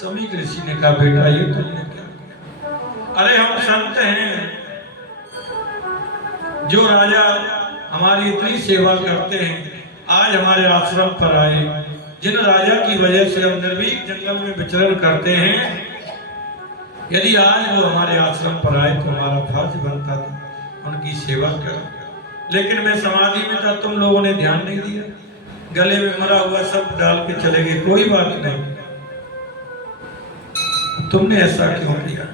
समीक ऋषि ने कहा बेटा ये तुमने क्या किया? अरे हम संत हैं, जो राजा हमारी इतनी सेवा करते हैं आज हमारे आश्रम पर आए, जिन राजा की वजह से हम निर्भीक जंगल में विचरण करते हैं, यदि आज वो हमारे आश्रम पर आए तो हमारा फर्ज बनता था उनकी सेवा करो। लेकिन मैं समाधि में था, तुम लोगों ने ध्यान नहीं दिया, गले में मरा हुआ सब डाल के चले गए। कोई बात नहीं, तुमने ऐसा क्यों किया?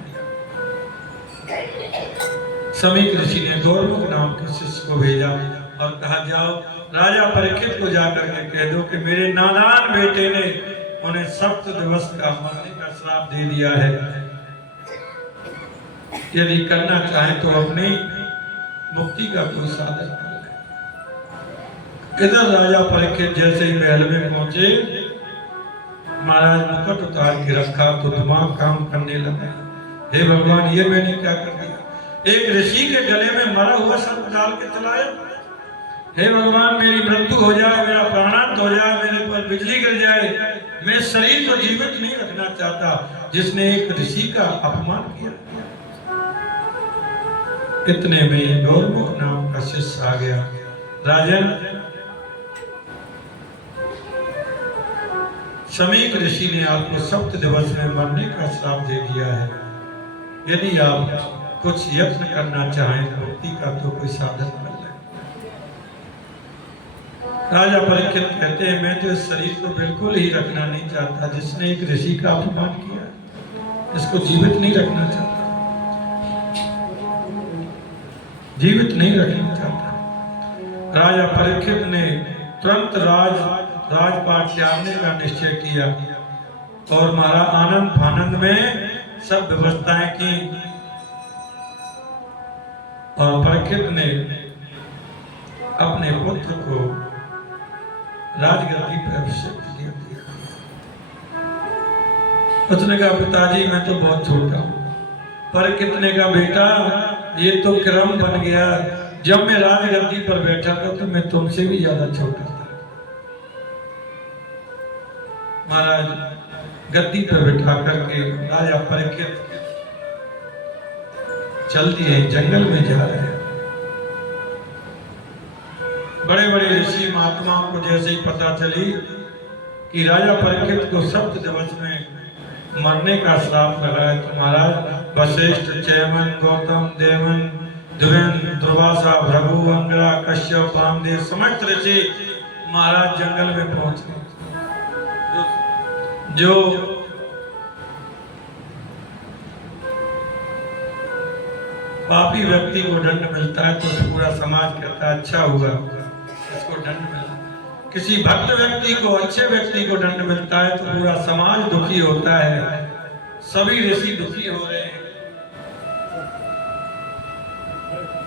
समीक ऋषि ने गौरमुख नाम के शिष्य को भेजा और कहा जाओ राजा परीक्षित को जाकर के कह दो कि मेरे नादान बेटे ने उन्हें सप्त दिवस का मरने का श्राप दे दिया है, यदि करना चाहे तो अपनी मुक्ति का कोई साधन कर ले। इधर राजा परीक्षित जैसे ही महल में पहुंचे, महाराज मुकुट उतार के रखा तो दिमाग काम करने लगा। हे भगवान ये मैंने क्या कर दिया? एक ऋषि के गले में मरा हुआ सर्प डाल के चलाया। हे भगवान मेरी मृत्यु हो जाए, मेरा प्राणांत हो जाए, मेरे पर बिजली गिर जाए, मैं शरीर को जीवित नहीं रखना चाहता जिसने एक ऋषि का अपमान किया। इतने में गौरमुख नाम का शिष्य आ गया। राजन, समीक ऋषि ने आपको सप्त दिवस में मरने का श्राप दे दिया है, यदि आप कुछ यत्न करना चाहें मुक्ति का तो कोई साधन कर ले। राजा परीक्षित कहते हैं मैं तो इस शरीर को बिल्कुल ही रखना नहीं चाहता जिसने एक ऋषि का अपमान किया, इसको जीवित नहीं रखना चाहता, जीवित नहीं रखना चाहता। राजा परीक्षित ने तुरंत राजपाट त्यागने का निश्चय किया और महाराज आनंद फानंद में सब व्यवस्थाएं की और परीक्षित ने अपने पुत्र को राजगद्दी पर अभिषेक किया। उसने कहा पिताजी मैं तो बहुत छोटा हूं। परीक्षित ने कहा बेटा ये तो क्रम बन गया, जब मैं राजगद्दी पर बैठा था तो मैं तुमसे भी ज्यादा छोटा था। महाराज गद्दी पर बैठा करके राजा परीक्षित चल दिए, जंगल में जा रहे हैं। बड़े बड़े ऋषि महात्माओं को जैसे ही पता चली कि राजा परीक्षित को सप्त दिवस में मरने का श्राप लगा है, तो महाराज वशिष्ठ, चैमन, गौतम, देवन, द्विवेन, दुर्वासा, भृगु, अंगरा, कश्यप, वामदेव समस्त ऋषि महाराज जंगल में पहुंच गए। जो पापी व्यक्ति को दंड मिलता है तो पूरा समाज कहता है अच्छा हुआ इसको दंड मिला, किसी भक्त व्यक्ति को, अच्छे व्यक्ति को दंड मिलता है तो पूरा समाज दुखी होता है, सभी ऋषि दुखी हो रहे हैं।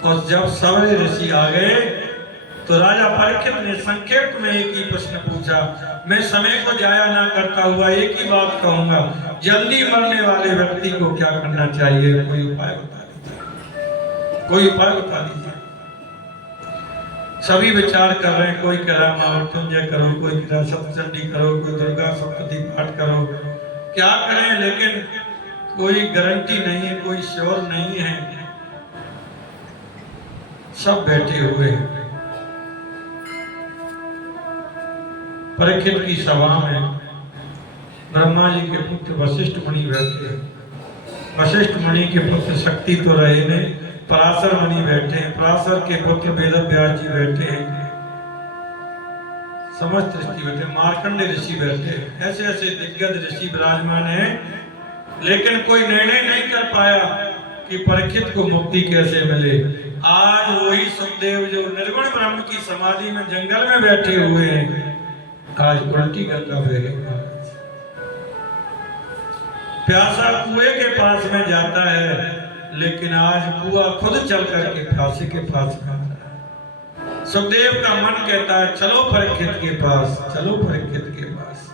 और जब सभी ऋषि आ गए तो राजा परीक्षित ने संक्षेप में एक ही प्रश्न पूछा। मैं समय को जाया ना करता हुआ एक ही बात कहूंगा, जल्दी मरने वाले व्यक्ति को क्या करना चाहिए? कोई उपाय बता दीजिए, कोई उपाय बता दीजिए। सभी विचार कर रहे हैं, कोई कह रहा महामृत्युंजय करो, कोई कह रहा सप्तचंडी करो, कोई दुर्गा सप्तशती पाठ करो, क्या करें? लेकिन कोई गारंटी नहीं है, कोई श्योर नहीं है। सब बैठे हुए हैं। परीक्षित की सभा में ब्रह्मा जी के पुत्र वशिष्ठ मुनि बैठे हैं। वशिष्ठ मुनि के पुत्र शक्ति तो रहे ने, पराशर मुनि बैठे हैं, पराशर के पुत्र वेदव्यास जी बैठे हैं, समस्त ऋषि बैठे, मार्कंड ऋषि बैठे हैं। ऐसे ऐसे दिग्गज ऋषि विराजमान हैं, लेकिन कोई निर्णय नहीं कर पाया कि परीक्षित को मुक्ति कैसे मिले। आज वही सुखदेव जो निर्गुण ब्रह्म की समाधि में जंगल में बैठे हुए हैं, आज उल्टी गंगा बहे। प्यासा कुएं के पास में जाता है, लेकिन आज कुआं खुद चल करके प्यासे के पास में आता है। सुखदेव का मन कहता है चलो परीक्षित के पास, चलो परीक्षित के पास।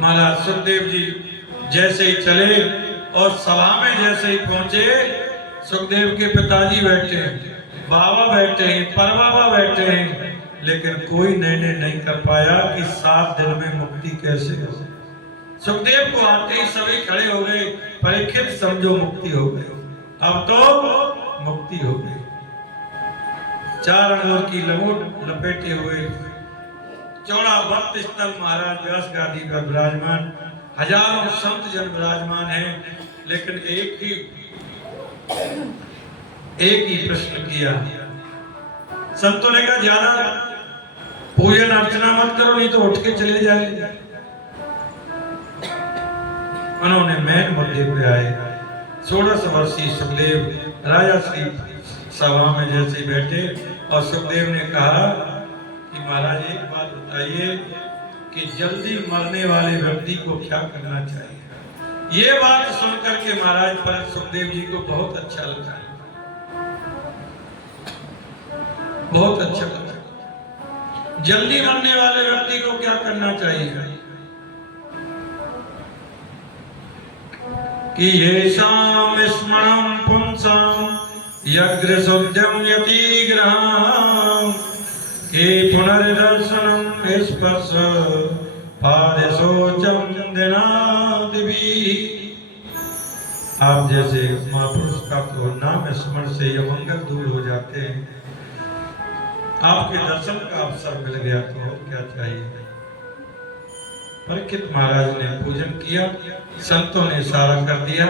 महाराज सुखदेव जी जैसे ही चले और सभा में जैसे ही पहुंचे, सुखदेव के पिताजी बैठे हैं, बाबा बैठे हैं, परबाबा बैठे हैं, लेकिन कोई निर्णय नहीं कर पाया कि 7 दिन में मुक्ति कैसे हो। सुखदेव को आते ही सभी खड़े हो गए, परीक्षित समझो मुक्ति हो गई, अब तो मुक्ति हो गई। 4 अंगों की लंगोट लपेटे हुए चौड़ा भक्त स्थल महाराज व्यास गादी पर विराजमान, हजारों संत जन विराजमान हैं, लेकिन एक ही प्रश्न किया। संतों ने कहा ज्यादा पूजन अर्चना मत करो, नहीं तो उठ के चले जाए। उन्होंने मेन मुद्दे पे आए। 16 वर्षीय सुखदेव राजा श्री सभा में जैसे बैठे और सुखदेव ने कहा कि महाराज एक बात बताइए कि जल्दी मरने वाले व्यक्ति को क्या करना चाहिए। ये बात सुनकर के महाराज पर सुखदेव जी को बहुत अच्छा लगा, बहुत अच्छा लगा। जल्दी मरने वाले व्यक्ति को क्या करना चाहिए कि ये शाम स्मरणं पुंसां यज्ञशुद्ध्यं यतिग्रहं के पुनर्दर्शनं स्पर्श पादशोचं दिनादिभिः। आप जैसे महापुरुष का तो नाम स्मरण से ये मंगल दूर हो जाते हैं, आपके दर्शन का अवसर मिल गया तो और क्या चाहिए। परीक्षित महाराज ने पूजन किया, संतों ने इशारा कर दिया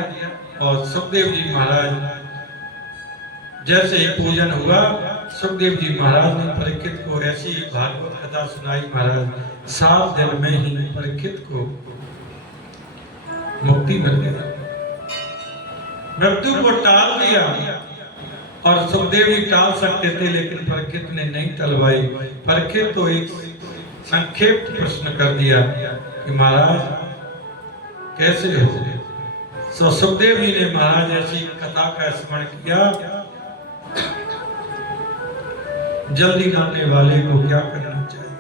और सुखदेव जी महाराज जैसे ही पूजन हुआ, सुखदेव जी महाराज ने परीक्षित को ऐसी भागवत कथा सुनाई। महाराज 7 दिन में ही परीक्षित को मुक्ति मिल गई, मृत्यु को टाल दिया। और सुखदेव जी टाल सकते थे लेकिन परीक्षित ने नहीं टलवाई। परीक्षित तो एक संक्षेप प्रश्न कर दिया कि महाराज कैसे हो। तो सुखदेव जी ने महाराज ऐसी कथा का स्मरण किया, जल्दी मरने वाले को क्या करना चाहिए।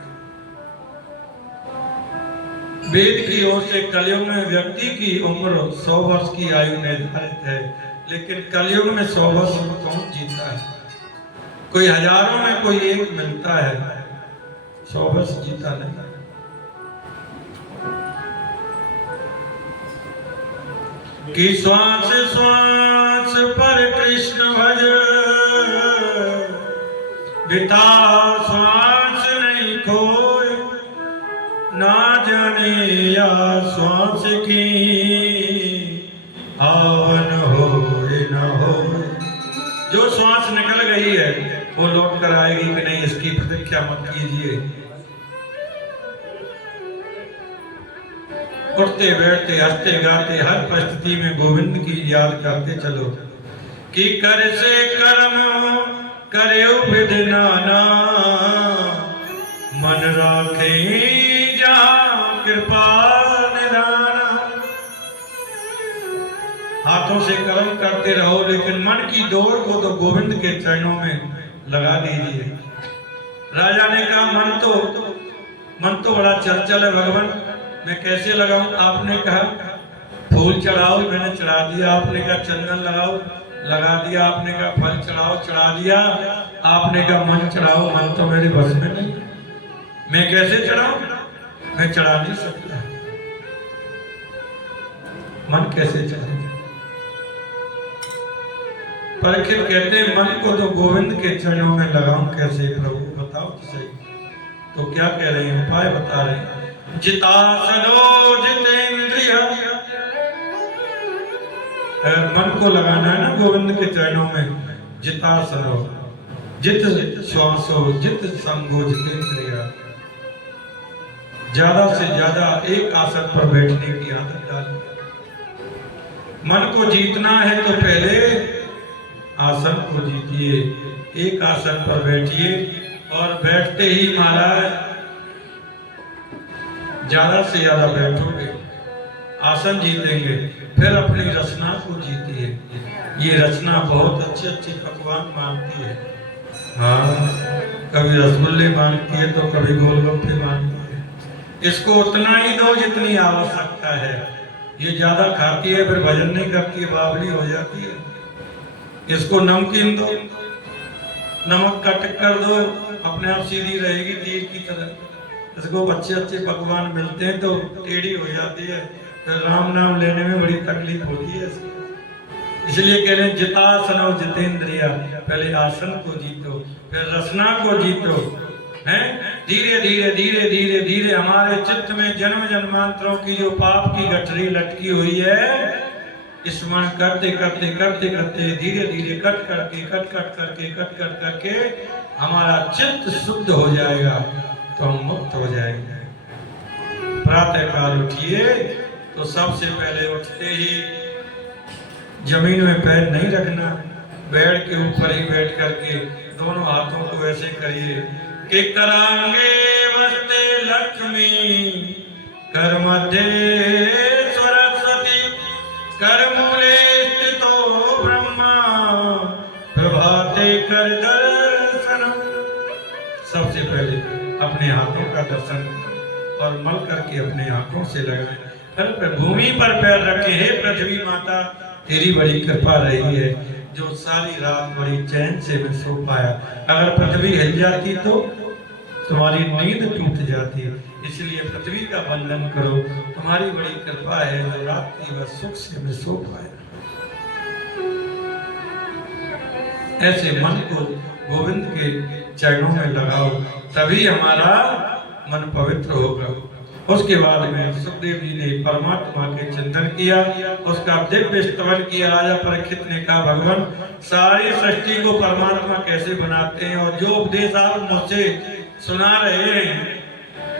वेद की ओर से कलयुग में व्यक्ति की उम्र 100 वर्ष की आयु निर्धारित है, लेकिन कलयुग में 100 वर्ष कौन जीता है। कोई हजारों में कोई एक मिलता है, 100 वर्ष जीता नहीं। कि श्वास श्वास पर कृष्ण भज, बिता श्वास नहीं खोए, ना जाने या श्वास की आवन हो न हो। जो श्वास निकल गई है वो लौट कर आएगी कि नहीं, इसकी प्रतीक्षा मत कीजिए। उठते बैठते हंसते गाते हर परिस्थिति में गोविंद की याद करते चलो। कि कर से कर्म करे विधि नाना, मन राखे जहाँ कृपा निधाना। हाथों से कर्म करते रहो लेकिन मन की दौड़ को तो गोविंद के चरणों में लगा दीजिए। राजा ने कहा मन तो बड़ा चंचल है भगवान, मैं कैसे लगाऊं। आपने कहा फूल चढ़ाओ, मैंने चढ़ा दिया। आपने कहा चंदन लगाओ, लगा दिया। आपने कहा फल चढ़ाओ, चढ़ा दिया। आपने कहा मन चढ़ाओ, मन तो मेरे बस में नहीं, मैं कैसे चढ़ाऊं, मैं चढ़ा नहीं सकता। मन कैसे चढ़े। परीक्षित कहते हैं मन को तो गोविंद के चरणों में लगाऊं कैसे प्रभु, बताओ तो सही। तो क्या कह रहे हैं, उपाय बता रहे हैं। जितासनो जितेंद्रिय, अगर मन को लगाना है ना गोविंद के चरणों में, जितासनो, जित श्वासो जित संगो जितेंद्रिय। ज्यादा से ज्यादा एक आसन पर बैठने की आदत डालें। मन को जीतना है तो पहले आसन को जीतिए। एक आसन पर बैठिए और बैठते ही महाराज ज्यादा से ज्यादा बैठोगे, आसन जीतेंगे, फिर अपनी रचना को जीतिए। ये रचना बहुत अच्छे अच्छे पकवान मांगती है। हाँ, कभी रसगुल्ले मांगती है तो कभी गोलगप्पे मांगती है। इसको उतना ही दो जितनी आवश्यकता है। ये ज्यादा खाती है फिर भजन नहीं करती है, बावली हो जाती है। इसको नमकीन दो, नमक कट कर दो, अपने आप सीधी रहेगी तीर की तरह। इसको अच्छे अच्छे पकवान मिलते हैं तो टेढ़ी हो जाती है, फिर राम नाम लेने में बड़ी तकलीफ होती है। इसलिए कह रहे हैं जितासन और जितेंद्रिया, पहले आसन को जीतो फिर रसना को जीतो। हैं धीरे धीरे धीरे धीरे धीरे हमारे चित्त में जन्म जन्मांतरों की जो पाप की गठरी लटकी हुई है, स्मरण करते करते करते करते धीरे धीरे कट करके हमारा चित्त शुद्ध हो जाएगा तो हम मुक्त हो जाएंगे। प्रातः काल उठिए तो सबसे पहले उठते ही जमीन में पैर नहीं रखना, बेड के ऊपर ही बैठ करके दोनों हाथों को ऐसे करिए कि करांगे वस्ते लक्ष्मी कर मध्य सरस्वती कर मूले स्थितो ब्रह्मा प्रभाते कर दर्शन। सबसे पहले अपने हाथों का दर्शन और मल करके अपने आंखों से लगाएं, फिर भूमि पर पैर रखे। हे पृथ्वी माता, तेरी बड़ी कृपा रही है जो सारी रात बड़ी चैन से मैं सो पाया। अगर पृथ्वी हिल जाती तो तुम्हारी नींद टूट जाती, इसलिए पृथ्वी का वंदन करो। तुम्हारी बड़ी कृपा है जो रात की वह सुख से मैं सो पाया। ऐसे मन को गोविंद के चरणों में लगाओ, तभी हमारा मन पवित्र होगा। उसके बाद में सुखदेव जी ने परमात्मा के चिंतन किया, उसका दिव्य स्तवन किया। राजा परीक्षित ने कहा, भगवान सारी सृष्टि को परमात्मा कैसे बनाते हैं, और जो उपदेश आप मुझसे सुना रहे हैं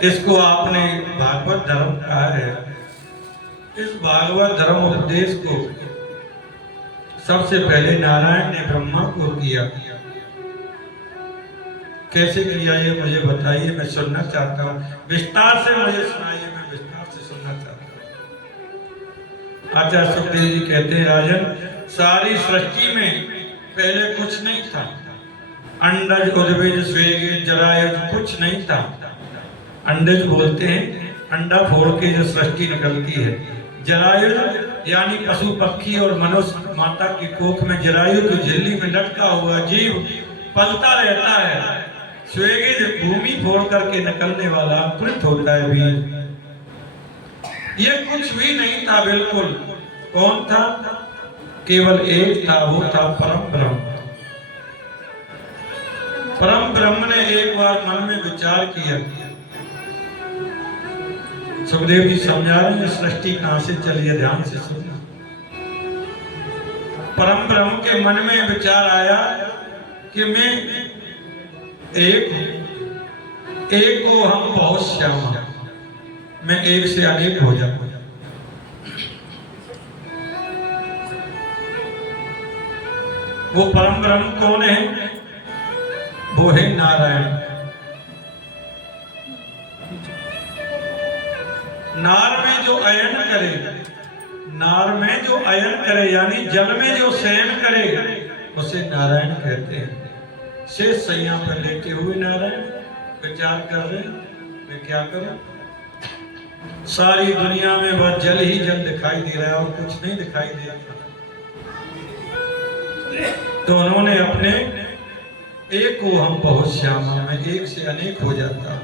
इसको आपने भागवत धर्म कहा है। इस भागवत धर्म उपदेश को सबसे पहले नारायण ने ब्रह्मा को किया। कैसे किया ये मुझे बताइए, मैं सुनना चाहता हूँ। विस्तार से मुझे सुनाइए, मैं विस्तार से सुनना चाहता हूँ। आचार्य सुखदेव जी कहते हैं, राजन सारी सृष्टि में पहले कुछ नहीं था। अंडज उद्भिज स्वेगिज जरायुज कुछ नहीं था। अंडज बोलते हैं अंडा फोड़ के जो सृष्टि निकलती है। जरायुज यानी पशु पक्षी और मनुष्य माता की कोख में जरायु की झिल्ली में लटका हुआ जीव पलता रहता है। स्वेगिज भूमि फोड़ करके निकलने वाला अंकुरित होता है बीज। ये कुछ भी नहीं था बिल्कुल। कौन था? केवल एक था, वो था परम ब्रह्म। परम ब्रह्म ने एक बार मन में विचार किया। सुखदेव जी समझा रहे हैं सृष्टि कहां से चली है, ध्यान से सुनना। परम ब्रह्म के मन में विचार आया कि मैं एक को हम बहुत श्याम, मैं एक से अनेक हो जाऊं। वो परम ब्रह्म कौन है? वो है नारायण। नार में जो अयन करे, नार में जो अयन करे यानी जल में जो शयन करे उसे नारायण कहते हैं। शेष सैया पर लेटे हुए नारायण विचार कर रहे हैं मैं क्या करूं। सारी दुनिया में बस जल ही जल दिखाई दे रहा है और कुछ नहीं दिखाई दे रहा। तो उन्होंने अपने एक को हम बहुत श्यामा, मैं एक से अनेक हो जाता।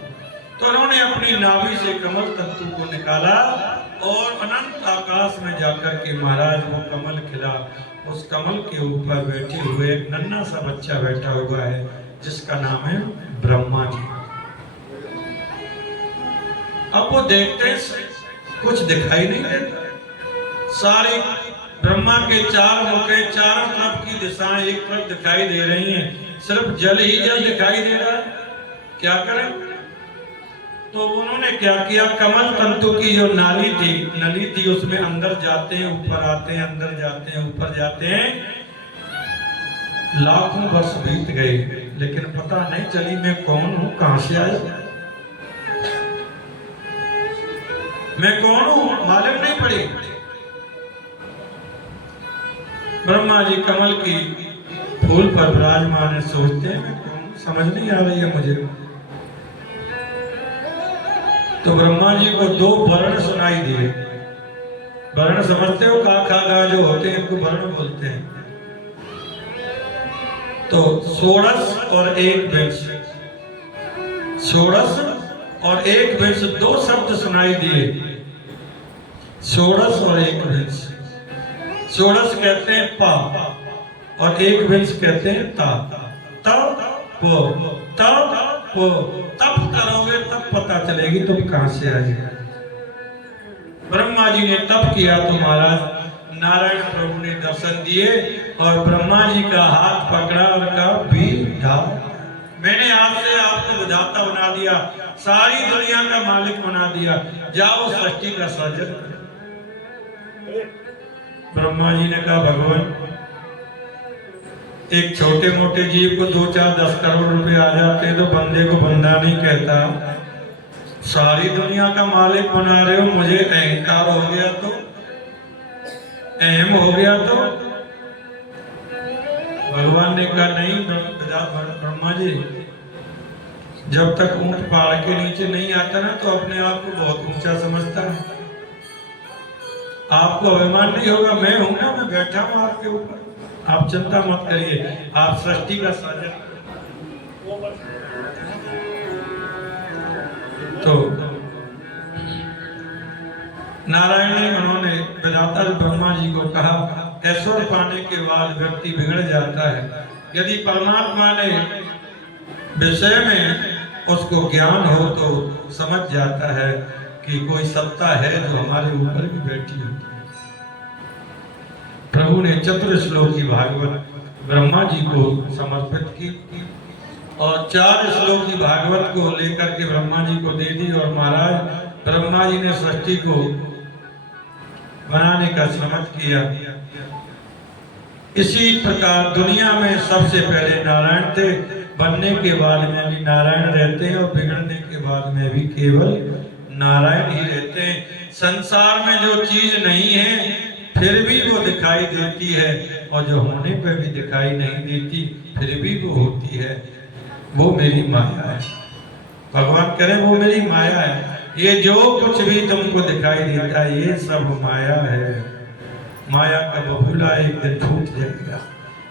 तो उन्होंने अपनी नाभि से कमल तंतु को निकाला और अनंत आकाश में जाकर के महाराज वो कमल खिला। उस कमल के ऊपर बैठे हुए एक नन्हा सा बच्चा बैठा हुआ है जिसका नाम है ब्रह्मा जी। अब वो देखते कुछ दिखाई नहीं देता। सारे ब्रह्मा के चार मुखे, चारों तरफ की दिशाएं एक तरफ दिखाई दे रही हैं, सिर्फ जल ही जल दिखाई दे रहा है। क्या करें? तो उन्होंने क्या किया, कमल तंतु की जो नली थी उसमें अंदर जाते हैं, ऊपर आते हैं, अंदर जाते हैं, ऊपर जाते हैं। लाखों वर्ष बीत गए लेकिन पता नहीं चली मैं कौन हूं, कहां से आया, मैं कौन हूं, मालूम नहीं पड़ी। ब्रह्मा जी कमल की फूल पर विराजमान है, सोचते हैं मैं कौन, समझ नहीं आ रही है मुझे। तो ब्रह्मा जी को दो वर्ण सुनाई दिए। वर्ण समझते हो, का खा गा जो होते हैं इनको वर्ण बोलते हैं। तो षोडश और एक वृक्ष, षोडश और एक विंश, दो शब्द सुनाई दिए, षोडश और एक विंश। षोडश कहते हैं पा और एक विंश कहते हैं ता। तप तप करोगे तब पता चलेगी तुम कहां से आए। ब्रह्मा जी ने तप किया तो महाराज नारायण प्रभु ने दर्शन दिए और ब्रह्मा जी का हाथ पकड़ा और कहा बीठा, मैंने आपसे आपको विधाता बना दिया, सारी दुनिया का मालिक बना दिया, जाओ सृष्टि का सर्जन करो। ब्रह्मा जी ने कहा भगवान, एक छोटे मोटे जीव को 2-4-10 करोड़ रुपए आ जाते तो बंदे को बंदा नहीं कहता, सारी दुनिया का मालिक बना रहे हो, मुझे अहंकार हो गया तो, अहम हो गया तो। भगवान ने कहा नहीं ब्रह्मा जी, जब तक ऊंट पहाड़ के नीचे नहीं आता ना तो अपने आप को बहुत ऊंचा समझता है। आपको अभिमान नहीं होगा, मैं हूं ना, मैं बैठा हूं आपके ऊपर, आप चिंता मत करिए, आप सृष्टि का सर्जन। तो नारायण ने उन्होंने विधाता ब्रह्मा जी को कहा, ऐश्वर्य पाने के बाद व्यक्ति बिगड़ जाता है, यदि परमात्मा ने विषय में उसको ज्ञान हो तो समझ जाता है कि कोई सत्ता है जो हमारे ऊपर भी बैठी होती है। प्रभु ने चतुर्श्लोकी भागवत ब्रह्मा जी को समर्पित की और 4 श्लोकी भागवत को लेकर के ब्रह्मा जी को दे दी और महाराज ब्रह्मा जी ने सृष्टि को बनाने का श्रम किया। इसी प्रकार दुनिया में सबसे पहले नारायण थे, बनने के बाद में भी नारायण रहते हैं और बिगड़ने के बाद में भी केवल नारायण ही रहते हैं। संसार में जो चीज नहीं है फिर भी वो दिखाई देती है और जो होने पर भी दिखाई नहीं देती फिर भी वो होती है, वो मेरी माया है। भगवान कह रहे वो मेरी माया है, ये जो कुछ भी तुमको दिखाई देता है ये सब माया है। माया का बहुला एक दिन फूट जाएगा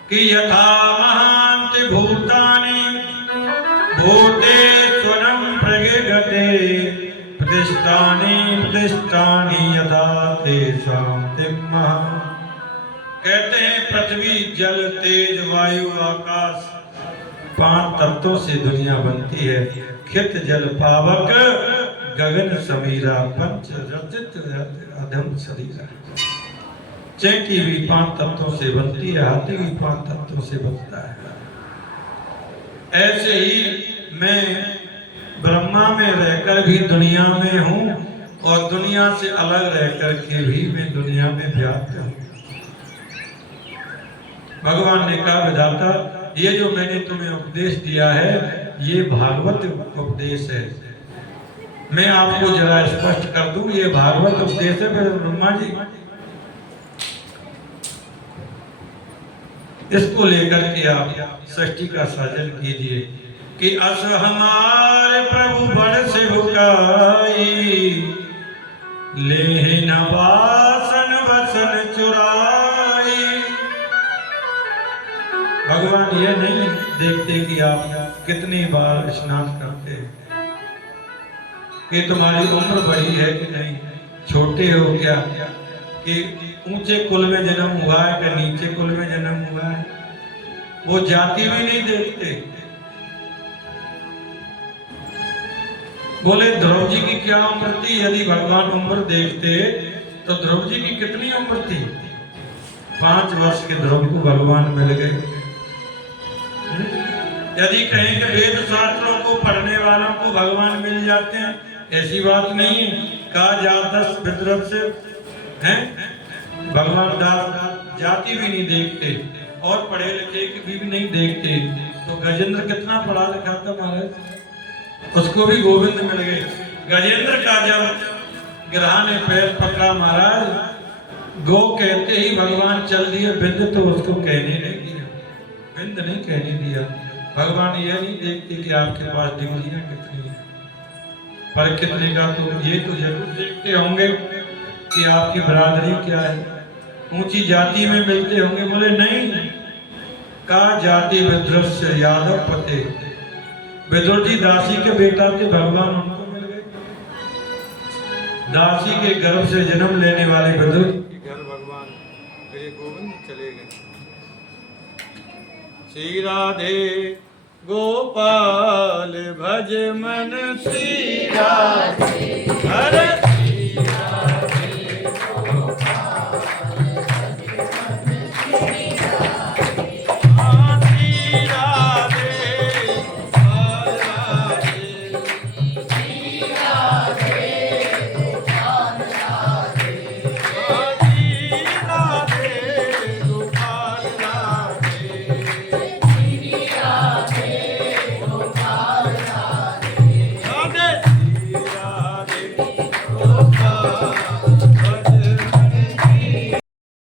कि यथा महांति भूतानि भूतेष्वनं प्रगिगते प्रतिष्ठानि यथा तेषां तिम्मः। कहते हैं पृथ्वी जल तेज वायु आकाश 5 तत्वों से दुनिया बनती है। खित जल पावक गगन समीरा पंच रचित अधम शरीरा। चैंटी भी 5 तत्वों से बनती है, हाथी भी 5 तत्वों से बनता है। ऐसे ही मैं ब्रह्मा में रहकर भी दुनिया में हूँ और दुनिया से अलग रहकर के भी मैं दुनिया में व्याप्त हूँ। भगवान ने कहा विधाता, ये जो मैंने तुम्हें उपदेश दिया है ये भागवत उपदेश है। मैं आपको जरा स्पष्ट कर दूं, ये भागवत उपदेश है ब्रह्मा जी, इसको लेकर के आप सृष्टि का सर्जन कीजिए कि अस हमारे प्रभु बड़ से भुकाई ले न वासन वसन चुराई। भगवान ये नहीं देखते कि आप कितनी बार स्नान करते हैं, कि तुम्हारी उम्र बड़ी है कि नहीं, छोटे हो क्या, कि ऊंचे कुल में जन्म हुआ है कि नीचे कुल में जन्म हुआ है, वो जाति भी नहीं देखते। बोले ध्रुव जी की क्या उम्र थी? यदि भगवान उम्र देखते तो ध्रुव जी की कितनी उम्र थी? 5 वर्ष के ध्रुव को भगवान मिल गए। यदि कहें कि वेद शास्त्रों को पढ़ने वालों को भगवान मिल जाते हैं, ऐसी बात नहीं। कहा जातस विद्रव से हैं, भगवान दास जाति भी नहीं देखते और पढ़े लिखे की भी नहीं देखते। तो गजेंद्र कितना पढ़ा लिखा था महाराज, उसको भी गोविंद मिल गए। गजेंद्र का जब ग्रह ने पैर पकड़ा महाराज, गो कहते ही भगवान चल दिए, बिंद तो उसको कहने नहीं दिया, बिंद नहीं कहने दिया। भगवान ये नहीं देखते कि आपके पास डिग्रियां कितनी है, पर कितने का, तो ये तो जरूर देखते होंगे कि आपकी बरादरी क्या है, ऊंची जाति में मिलते होंगे। बोले नहीं, का जाति विद्रस्य यादव पते विदुर जी दासी के बेटा थे, भगवान उनको मिल गए। दासी के गर्भ से जन्म लेने वाले विदुर के घर भगवान गृह गोविंद चले गए। श्री राधे गोपाल भज मन, श्री राधे हरे